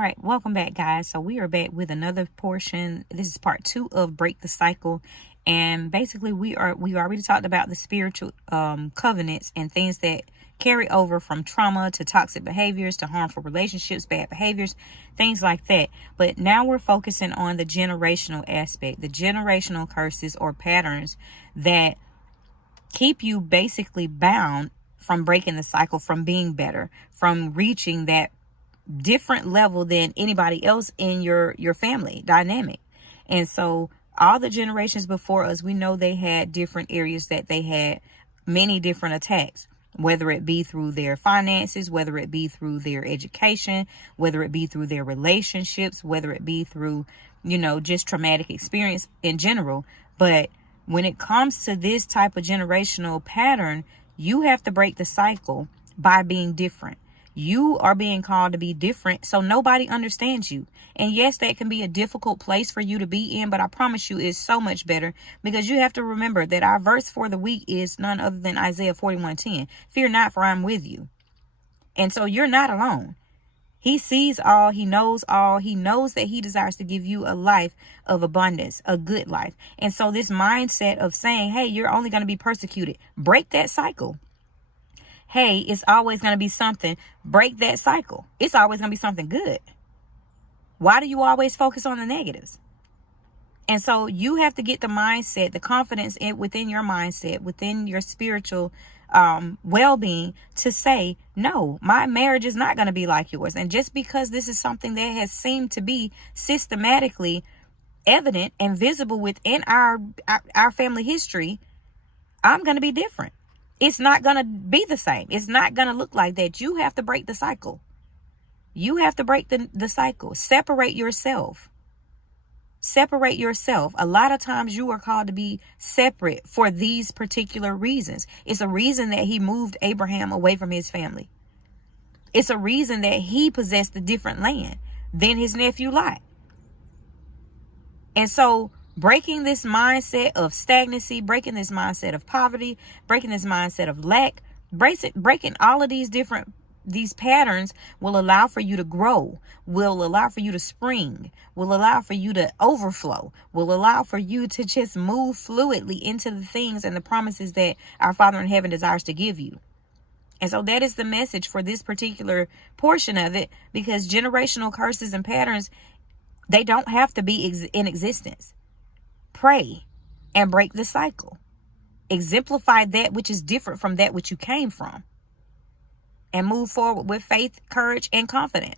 All right, welcome back, guys. So we are back with another portion. This is part 2 of Break the Cycle. And basically we already talked about the spiritual covenants and things that carry over from trauma to toxic behaviors to harmful relationships, bad behaviors, things like that. But now we're focusing on the generational aspect, the generational curses or patterns that keep you basically bound from breaking the cycle, from being better, from reaching that different level than anybody else in your family dynamic. And so all the generations before us, we know they had different areas that they had many different attacks, whether it be through their finances, whether it be through their education, whether it be through their relationships, whether it be through, just traumatic experience in general. But when it comes to this type of generational pattern, you have to break the cycle by being different. You are being called to be different, so nobody understands you. And yes, that can be a difficult place for you to be in, but I promise you it's so much better, because you have to remember that our verse for the week is none other than Isaiah 41:10. Fear not, for I'm with you. And so you're not alone. He sees all, he knows all, he knows that he desires to give you a life of abundance, a good life. And so this mindset of saying, hey, you're only going to be persecuted, break that cycle. Hey, it's always going to be something. Break that cycle. It's always going to be something good. Why do you always focus on the negatives? And so you have to get the mindset, the confidence within your mindset, within your spiritual well-being, to say, no, my marriage is not going to be like yours. And just because this is something that has seemed to be systematically evident and visible within our family history, I'm going to be different. It's not going to be the same. It's not going to look like that. You have to break the cycle. You have to break the cycle. Separate yourself. Separate yourself. A lot of times you are called to be separate for these particular reasons. It's a reason that he moved Abraham away from his family. It's a reason that he possessed a different land than his nephew Lot. And so breaking this mindset of stagnancy, breaking this mindset of poverty, breaking this mindset of lack, breaking all of these patterns will allow for you to grow, will allow for you to spring, will allow for you to overflow, will allow for you to just move fluidly into the things and the promises that our Father in heaven desires to give you. And so that is the message for this particular portion of it, because generational curses and patterns, they don't have to be in existence. Pray and break the cycle. Exemplify that which is different from that which you came from, and move forward with faith, courage, and confidence.